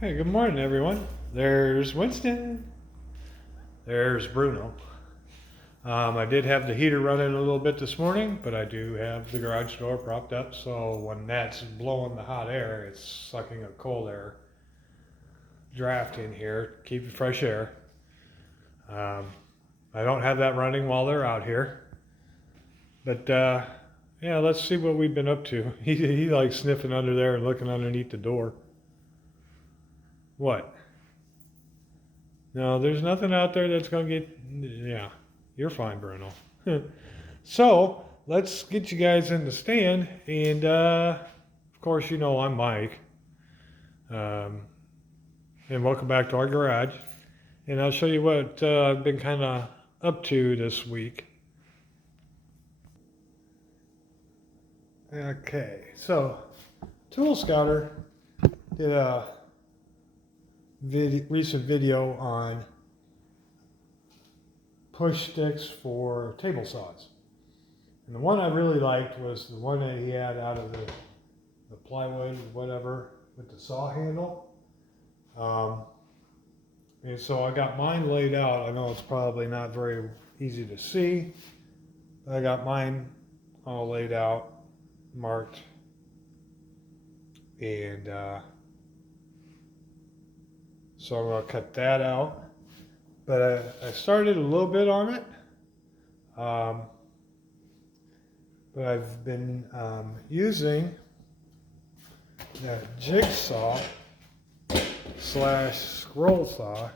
Hey, good morning, everyone. There's Winston. There's Bruno. I did have the heater running a little bit this morning, but I do have the garage door propped up, so when that's blowing the hot air, it's sucking a cold air draft in here, keep the fresh air. Um, I don't have that running while they're out here, but yeah, let's see what we've been up to. He likes sniffing under there and looking underneath the door. What? No, there's nothing out there that's gonna get. Yeah, you're fine, Bruno. So let's get you guys in the stand, and of course, you know I'm Mike, um, and welcome back to our garage. And I'll show you what I've been kind of up to this week. Okay, so Tool Scouter did a recent video on push sticks for table saws. And the one I really liked was the one that he had out of the plywood, whatever, with the saw handle. And so I got mine laid out. I know it's probably not very easy to see, but I got mine all laid out, marked, and so I'm going to cut that out. But I started a little bit on it, um, but I've been using that jigsaw / scroll saw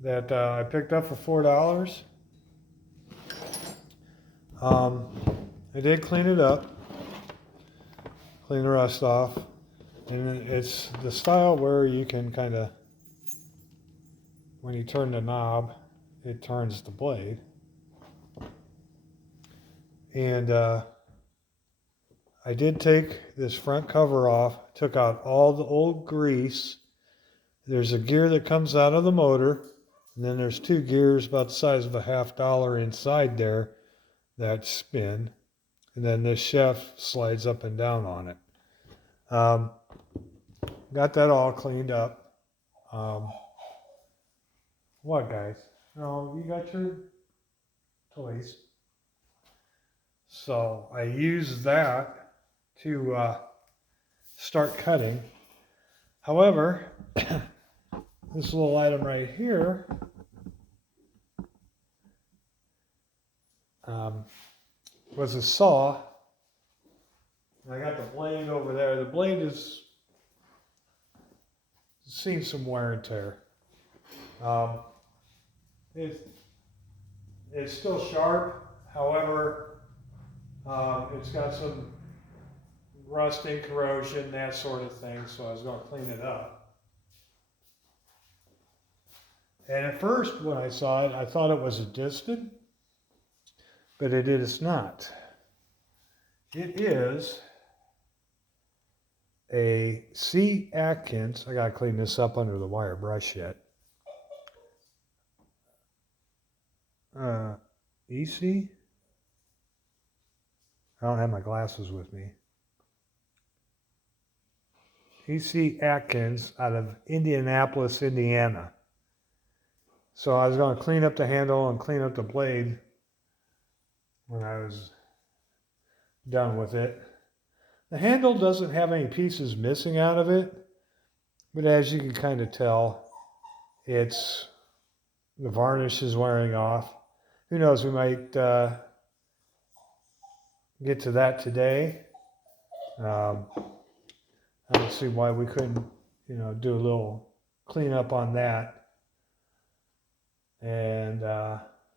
that I picked up for $4. I did clean it up, clean the rust off, and it's the style where you can kind of, when you turn the knob, it turns the blade. And I did take this front cover off, took out all the old grease. There's a gear that comes out of the motor, and then there's two gears about the size of a $50 inside there that spin, and then this shaft slides up and down on it. Got that all cleaned up. What, guys? No, you got your toys. So I use that to start cutting. However, this little item right here was a saw. I got the blade over there. The blade is seen some wear and tear. It's still sharp. However, it's got some rusting, corrosion, that sort of thing. So I was going to clean it up. And at first, when I saw it, I thought it was a Diston, but it is not. It is a C. Atkins. I gotta clean this up under the wire brush yet. EC? I don't have my glasses with me. EC Atkins out of Indianapolis, Indiana. So I was going to clean up the handle and clean up the blade when I was done with it. The handle doesn't have any pieces missing out of it, but as you can kind of tell, the varnish is wearing off. Who knows, we might get to that today. I don't see why we couldn't, do a little cleanup on that and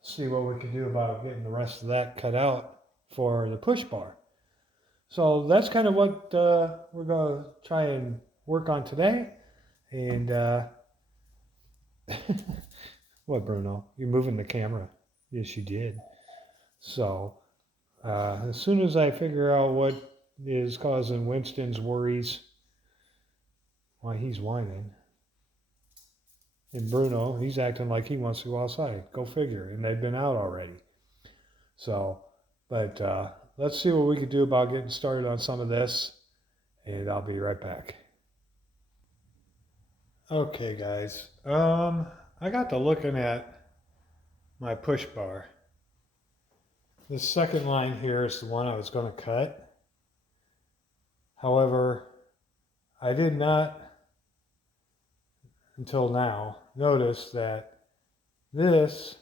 see what we can do about getting the rest of that cut out for the push bar. So that's kind of what we're going to try and work on today. And what, Bruno? You're moving the camera. Yes, you did. So as soon as I figure out what is causing Winston's worries, why he's whining. And Bruno, he's acting like he wants to go outside. Go figure. And they've been out already. So, but let's see what we can do about getting started on some of this. And I'll be right back. Okay, guys. I got to looking at my push bar. This second line here is the one I was going to cut. However, I did not, until now, notice that this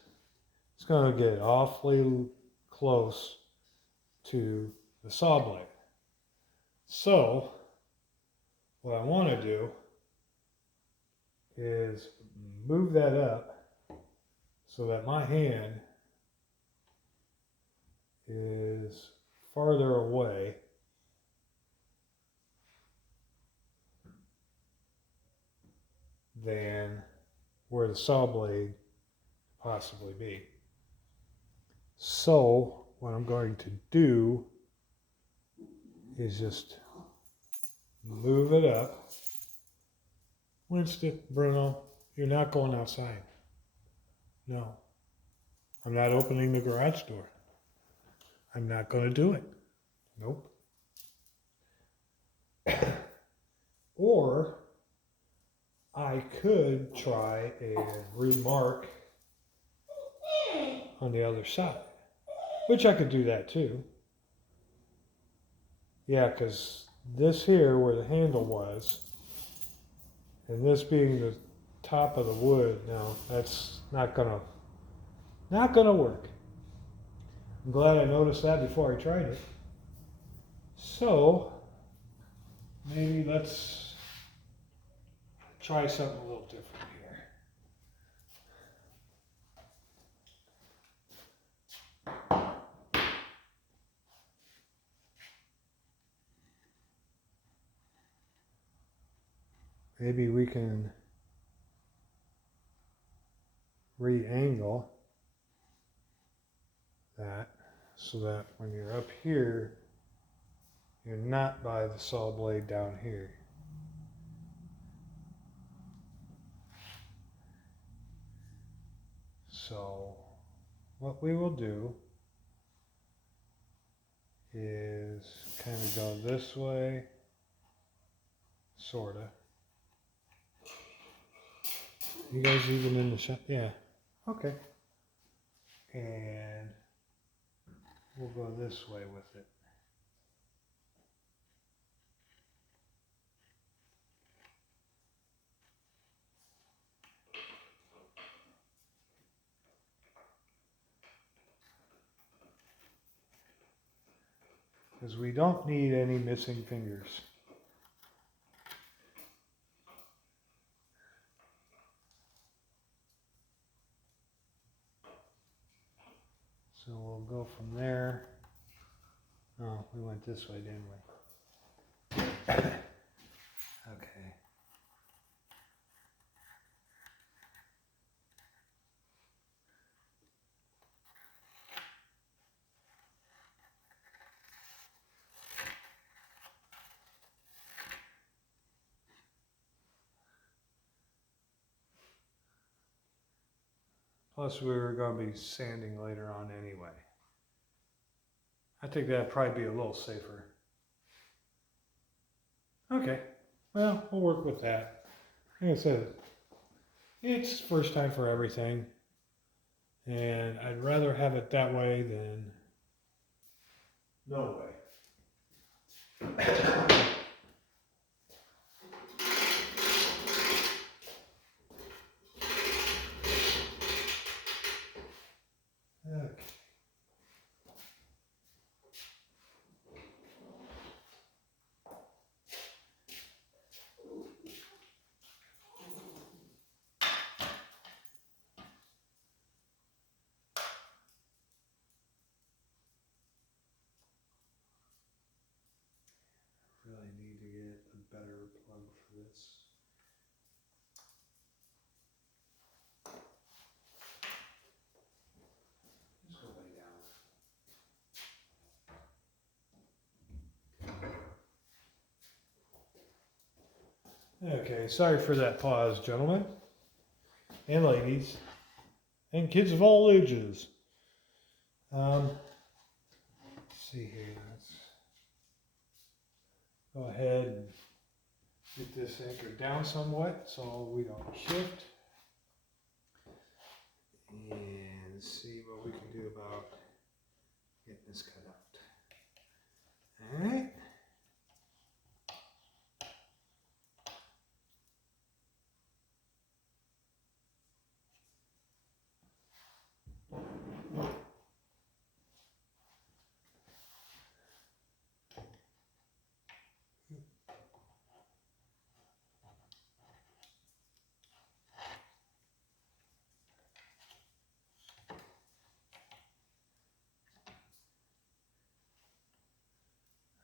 is going to get awfully close to the saw blade. So, what I want to do is move that up so that my hand is farther away than where the saw blade possibly be. So what I'm going to do is just move it up. Winston, Bruno, you're not going outside. No, I'm not opening the garage door. I'm not going to do it. Nope. Or I could try a remark on the other side, which I could do that too. Yeah, because this here, where the handle was, and this being the top of the wood, no, that's not gonna work. I'm glad I noticed that before I tried it. So maybe let's try something a little different here. Maybe we can re-angle that so that when you're up here, you're not by the saw blade down here. So what we will do is kind of go this way, sorta. You guys even in the shop? Yeah. Okay. And we'll go this way with it. Because we don't need any missing fingers. So we'll go from there. Oh, we went this way, didn't we? Okay. Plus we were going to be sanding later on anyway. I think that'd probably be a little safer. Okay, well, we'll work with that. Like I said, it's first time for everything. And I'd rather have it that way than no way. Okay. Really need to get a better plug for this. Just go lay down. Okay, sorry for that pause, gentlemen and ladies and kids of all ages. Let's see here. Let's go ahead and Get this anchor down somewhat so we don't shift. And see what we can do about getting this cut out. All right.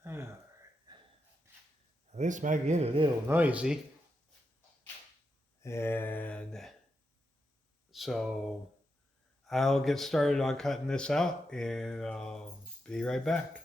All right. This might get a little noisy. And so I'll get started on cutting this out and I'll be right back.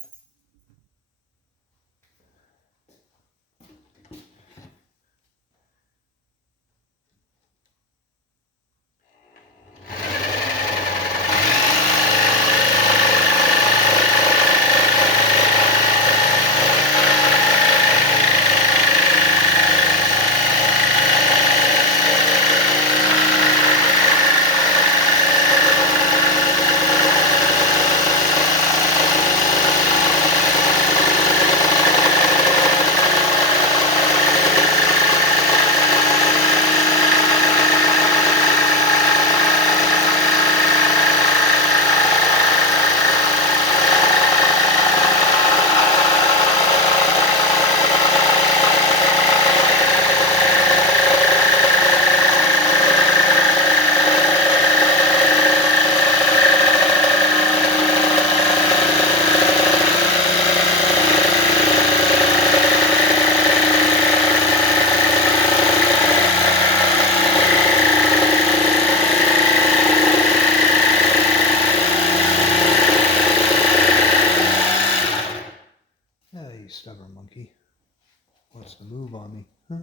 You stubborn monkey. Wants to move on me. Huh?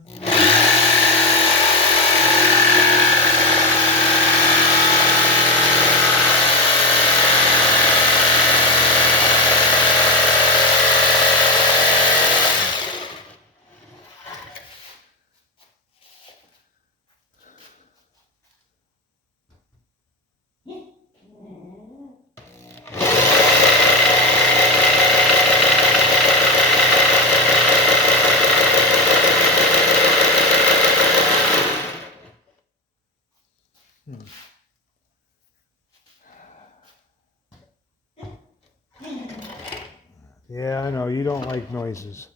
Yeah, I know, you don't like noises.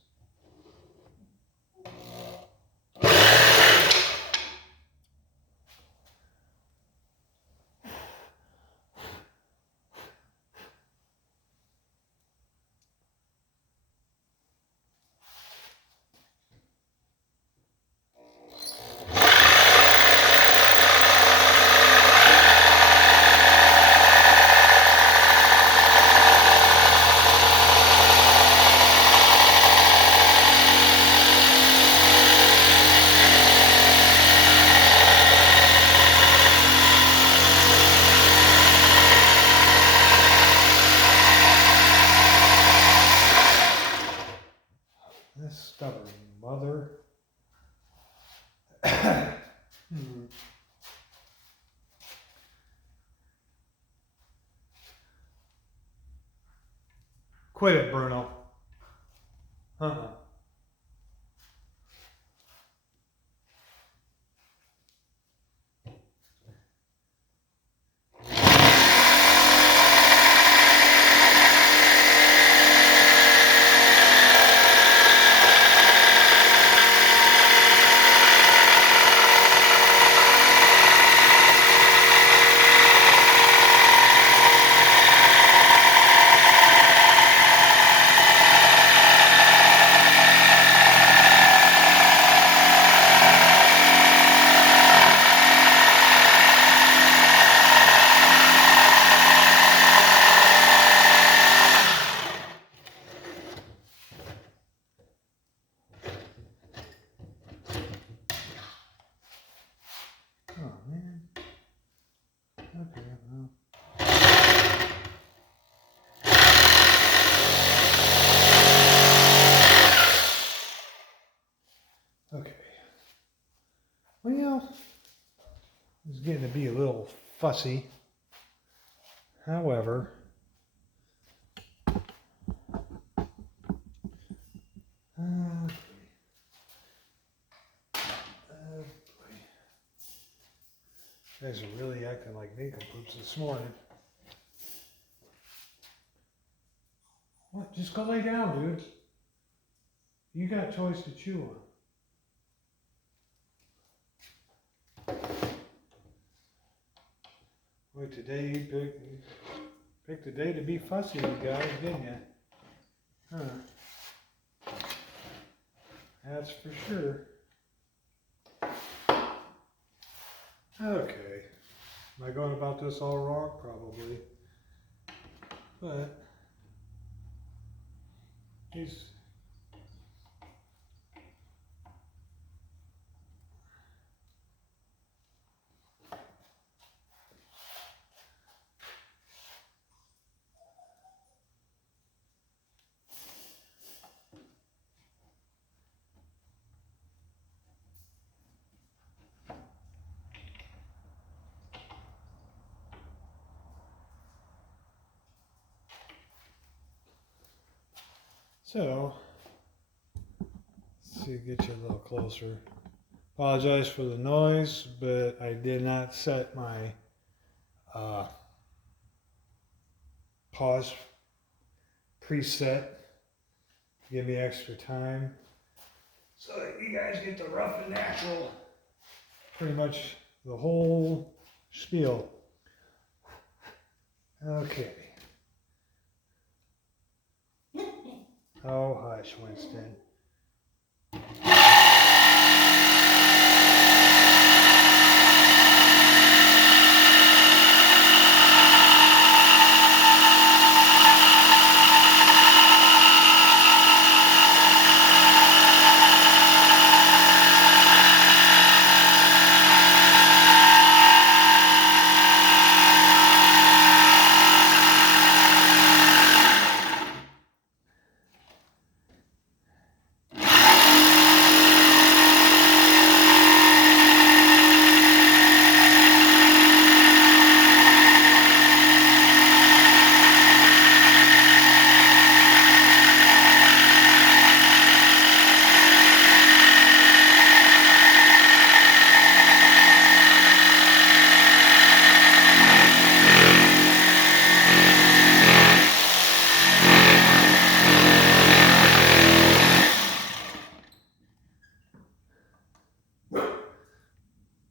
This stubborn mother. Quit it, Bruno. Uh-uh. Oh, man. Okay, well. It's getting to be a little fussy. However, you guys are really acting like nincompoops this morning. What? Just go lay down, dude. You got choice to chew on. Wait, today you picked a day to be fussy, you guys, didn't you? Huh. That's for sure. Okay. Am I going about this all wrong? Probably. But he's so let's see, get you a little closer. Apologize for the noise, but I did not set my pause preset to give me extra time so that you guys get the rough and natural, pretty much the whole spiel. Okay. Oh, hush, Winston.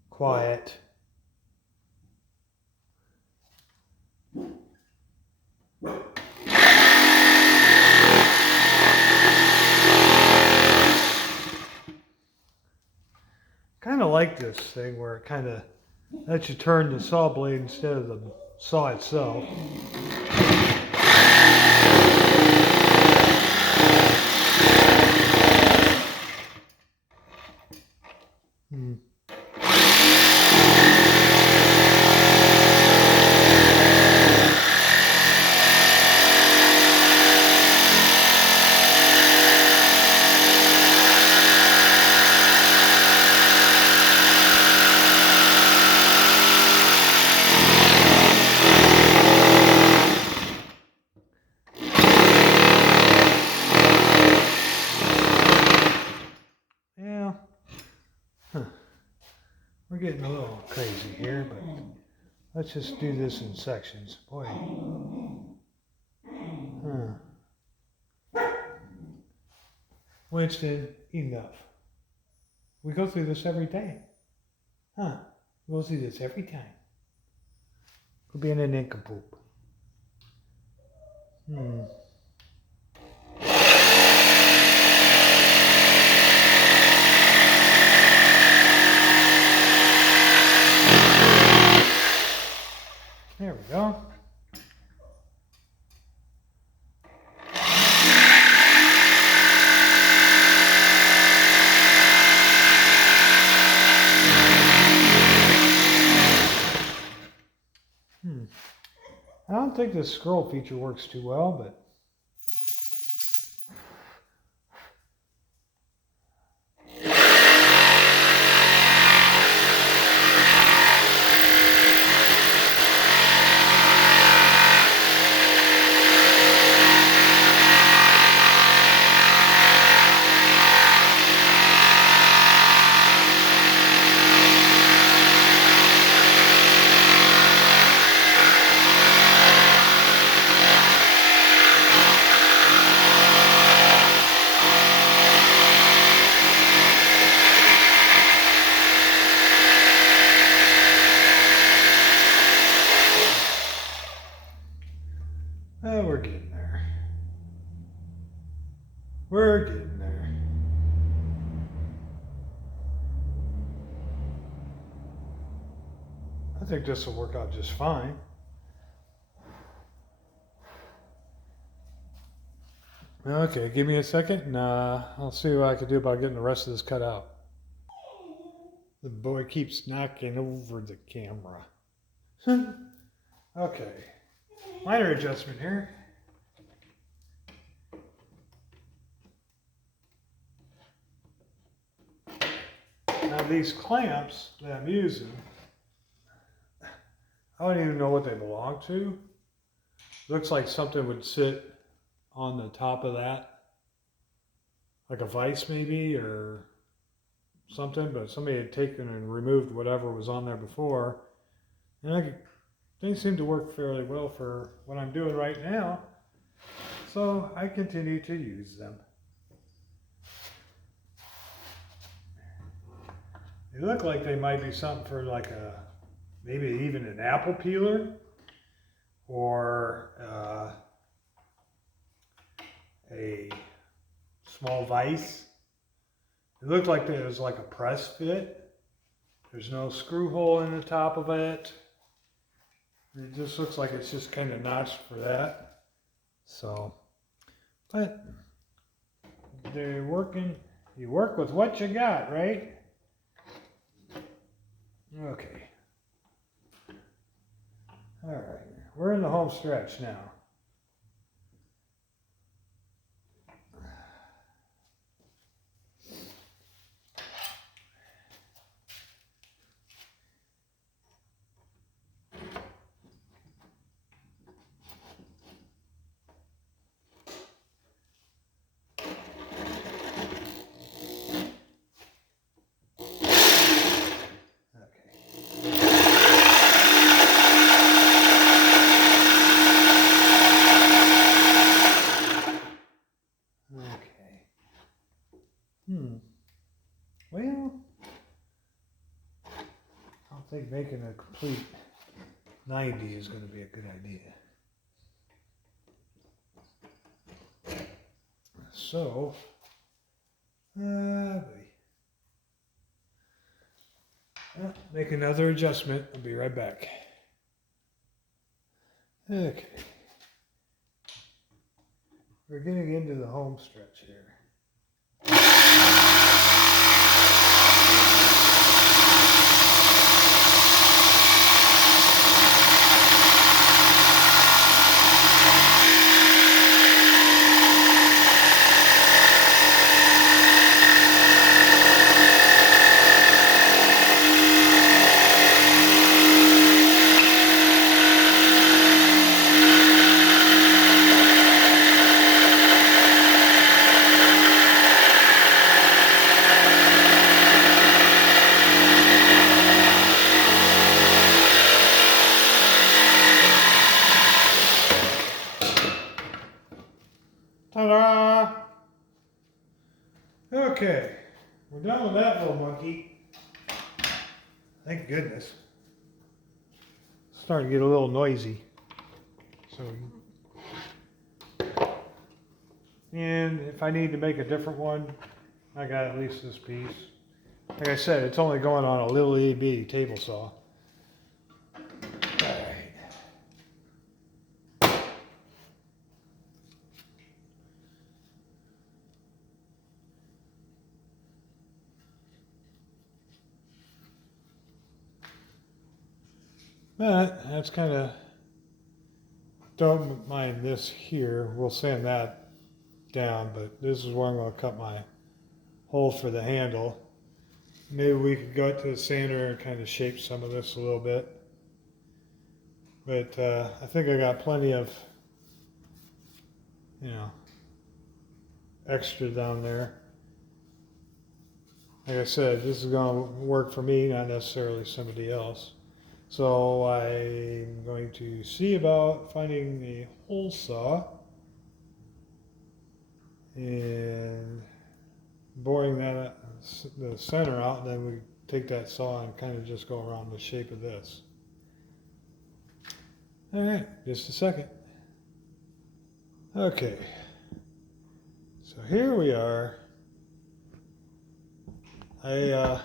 Quiet. Kind of like this thing where it kind of lets you turn the saw blade instead of the saw itself. Yeah. Huh. We're getting a little crazy here, but let's just do this in sections. Boy. Huh. Winston, enough. We go through this every day. Huh. We go through this every time. We're being a nincompoop. There we go. I don't think the scroll feature works too well, but We're getting there. I think this will work out just fine. Okay, give me a second and I'll see what I can do about getting the rest of this cut out. The boy keeps knocking over the camera. Okay, minor adjustment here. Now these clamps that I'm using, I don't even know what they belong to. Looks like something would sit on the top of that, like a vise maybe, or something, but somebody had taken and removed whatever was on there before. And they seem to work fairly well for what I'm doing right now. So I continue to use them. They look like they might be something for like maybe even an apple peeler or a small vise. It looked like there was like a press fit. There's no screw hole in the top of it. It just looks like it's just kind of notched for that. So, but they're working. You work with what you got, right? Okay. All right. We're in the home stretch now. Well, I don't think making a complete 90 is going to be a good idea. So, make another adjustment. I'll be right back. Okay. We're getting into the home stretch here. Ta-da! Okay, we're done with that little monkey. Thank goodness. It's starting to get a little noisy. And if I need to make a different one, I got at least this piece. Like I said, it's only going on a little itty table saw. But that's kind of, don't mind this here. We'll sand that down, but this is where I'm going to cut my hole for the handle. Maybe we could go to the sander and kind of shape some of this a little bit. But I think I got plenty of, extra down there. Like I said, this is going to work for me, not necessarily somebody else. So I'm going to see about finding a hole saw and boring that the center out, and then we take that saw and kind of just go around the shape of this. All right, just a second. Okay, So here we are. There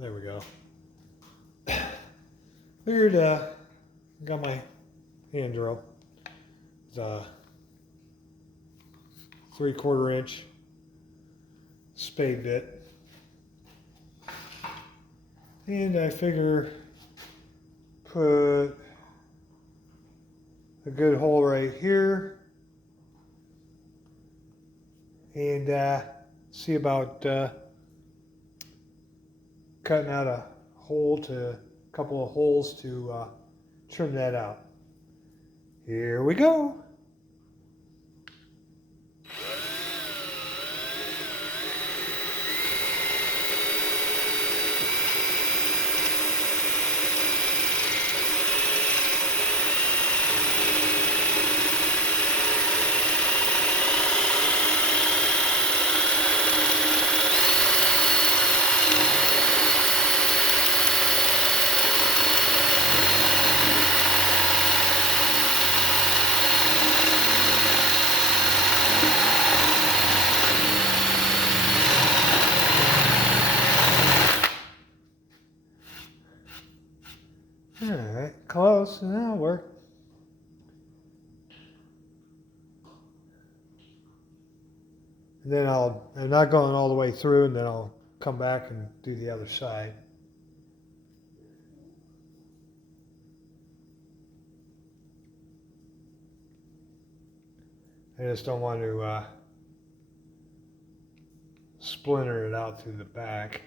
we go. Figured, got my hand drill. It's a 3/4 inch spade bit. And I figure put a good hole right here. And see about cutting out a couple of holes to trim that out. Here we go. Alright, close, that'll work. And then I'm not going all the way through, and then I'll come back and do the other side. I just don't want to splinter it out through the back.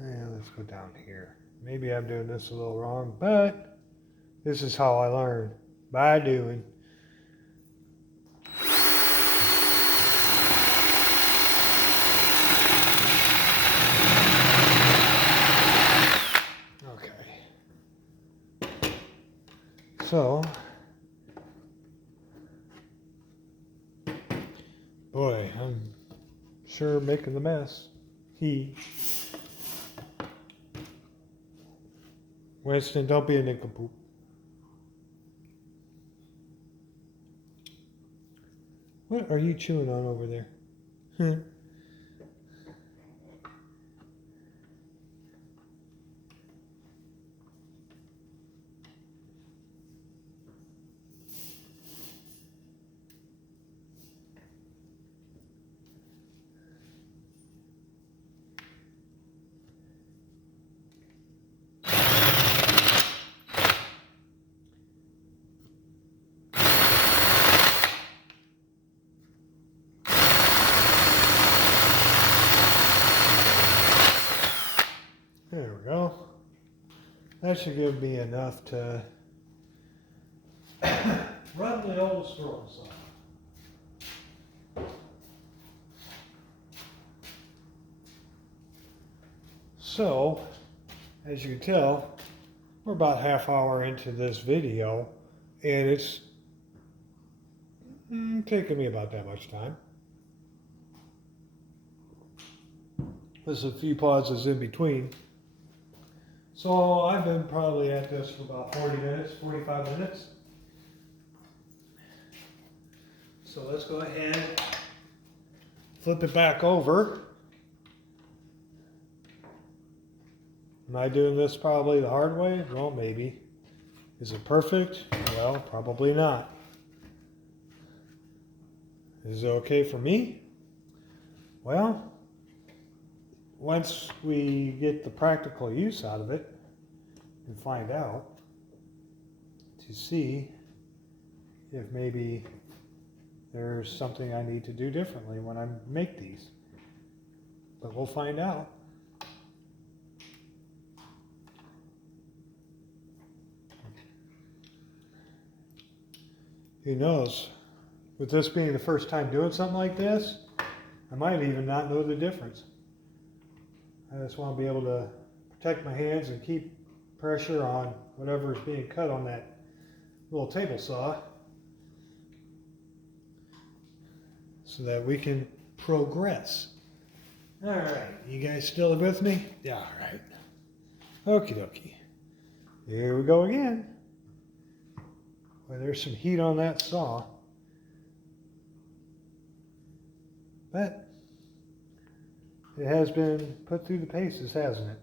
And let's go down here. Maybe I'm doing this a little wrong, but this is how I learn, by doing. Okay. So, boy, I'm sure making the mess. Winston, don't be a nincompoop. What are you chewing on over there? There we go. That should give me enough to run the old scrolls off. So, as you can tell, we're about half hour into this video, and it's taking me about that much time. There's a few pauses in between. So I've been probably at this for about 40 minutes, 45 minutes. So let's go ahead, flip it back over. Am I doing this probably the hard way? Well, maybe. Is it perfect? Well, probably not. Is it okay for me? Well, once we get the practical use out of it and find out to see if maybe there's something I need to do differently when I make these. But we'll find out. Who knows? With this being the first time doing something like this, I might even not know the difference. I just want to be able to protect my hands and keep pressure on whatever is being cut on that little table saw so that we can progress. All right, you guys still with me? Yeah, all right. Okie dokie. Here we go again. Well, there's some heat on that saw. But it has been put through the paces, hasn't it?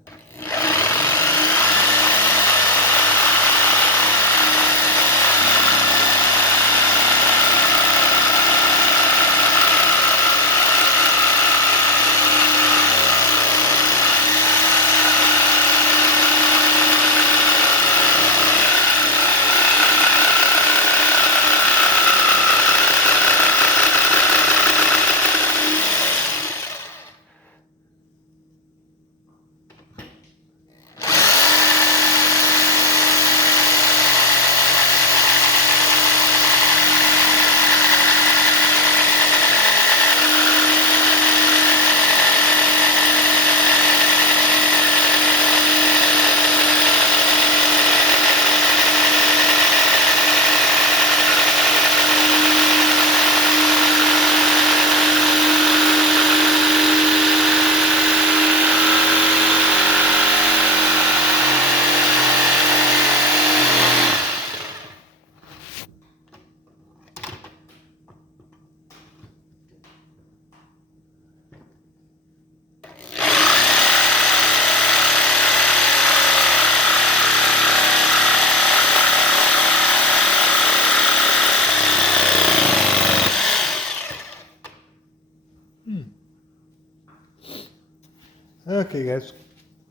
Okay, guys,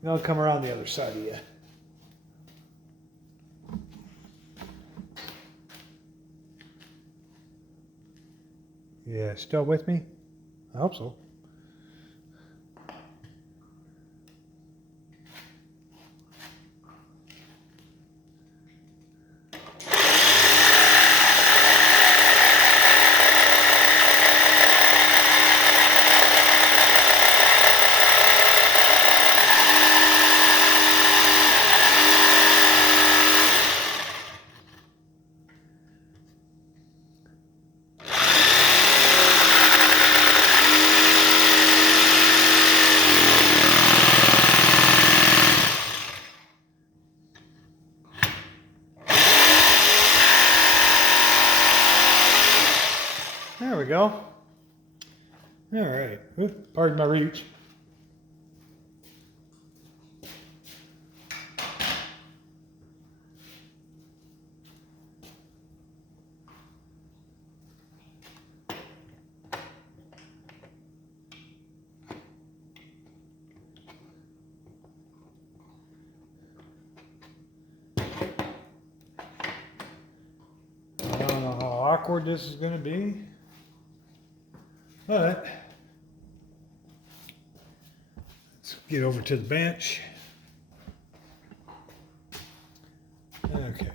I'll come around the other side of you. Yeah, still with me? I hope so. There we go. All right. Oop, pardon my reach. I don't know how awkward this is going to be, but let's get over to the bench. Okay.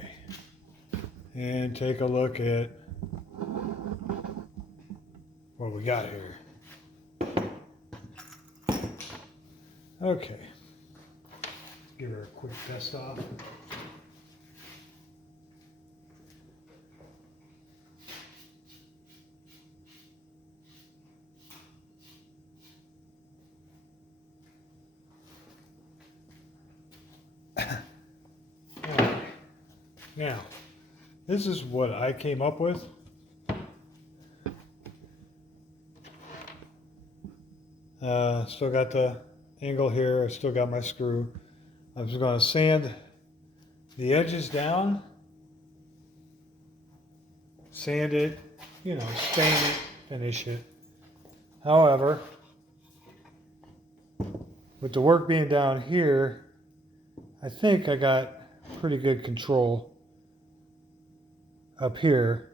And take a look at what we got here. Okay. Let's give her a quick dust off. Now, this is what I came up with. Still got the angle here. I still got my screw. I'm just going to sand the edges down, sand it, stain it, finish it. However, with the work being down here, I think I got pretty good control up here,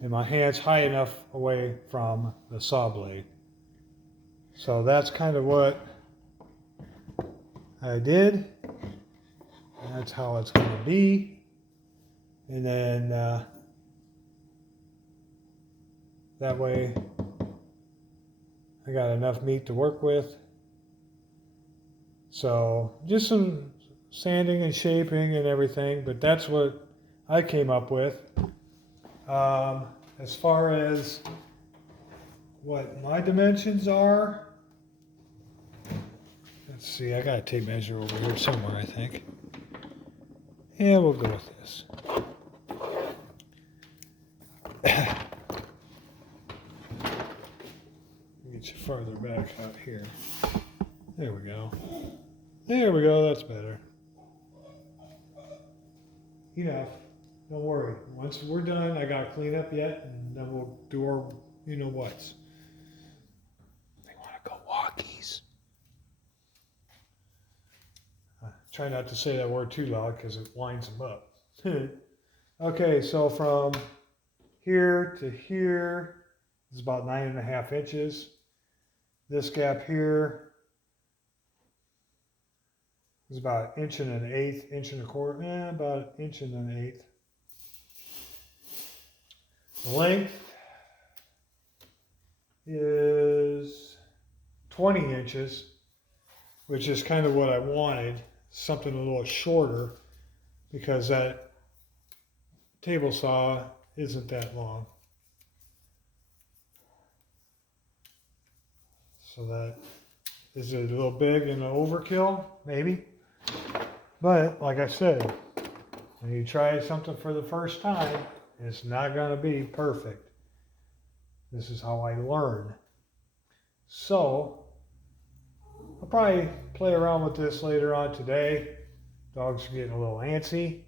and my hand's high enough away from the saw blade. So that's kind of what I did. That's how it's going to be. And then that way I got enough meat to work with. So just some sanding and shaping and everything, but that's what I came up with. As far as what my dimensions are, let's see, I got a tape measure over here somewhere, I think. Yeah, we'll go with this. Get you farther back out here. There we go. There we go, that's better. Enough. Don't worry. Once we're done, I gotta clean up yet, and then we'll do our you know what's. They wanna go walkies. Try not to say that word too loud because it winds them up. Okay, so from here to here is about 9.5 inches. This gap here is about 1.125 inches, 1.25 inches, about 1.125 inches. The length is 20 inches, which is kind of what I wanted, something a little shorter, because that table saw isn't that long. So that is it a little big and an overkill, maybe. But like I said, when you try something for the first time, it's not going to be perfect. This is how I learn. So I'll probably play around with this later on today. Dogs are getting a little antsy.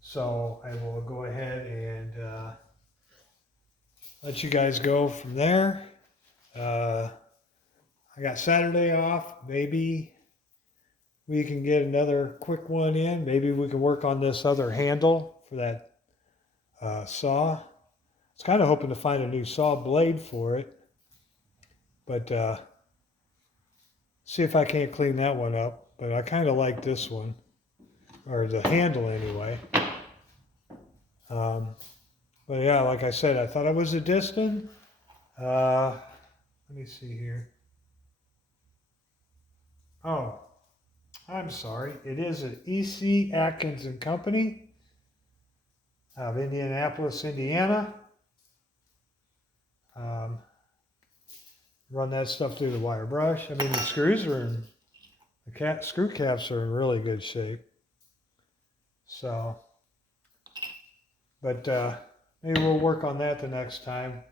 So I will go ahead and let you guys go from there. I got Saturday off. Maybe we can get another quick one in. Maybe we can work on this other handle for that saw. I was kind of hoping to find a new saw blade for it. But see if I can't clean that one up. But I kind of like this one. Or the handle anyway. But yeah, like I said, I thought it was a Diston. Let me see here. Oh, I'm sorry. It is an E.C. Atkins and Company of Indianapolis, Indiana. Run that stuff through the wire brush. I mean, the screws are in, the screw caps are in really good shape. So, but maybe we'll work on that the next time.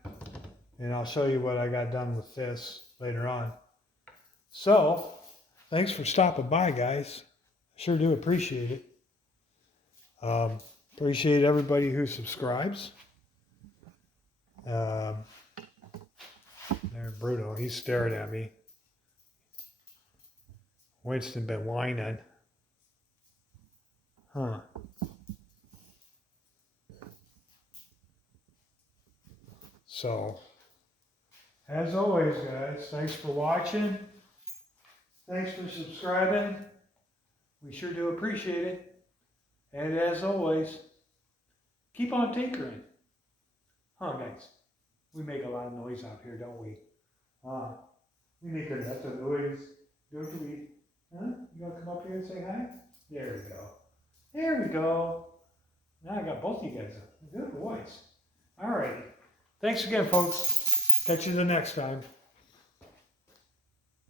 And I'll show you what I got done with this later on. So, thanks for stopping by, guys. I sure do appreciate it. Appreciate everybody who subscribes. There's Bruno. He's staring at me. Winston been whining. Huh. So, as always, guys, thanks for watching. Thanks for subscribing. We sure do appreciate it. And as always, keep on tinkering. Huh, guys? We make a lot of noise out here, don't we? We make enough of noise, don't we? Huh? You want to come up here and say hi? There we go. There we go. Now I got both of you guys up. Good boys. All right. Thanks again, folks. Catch you the next time.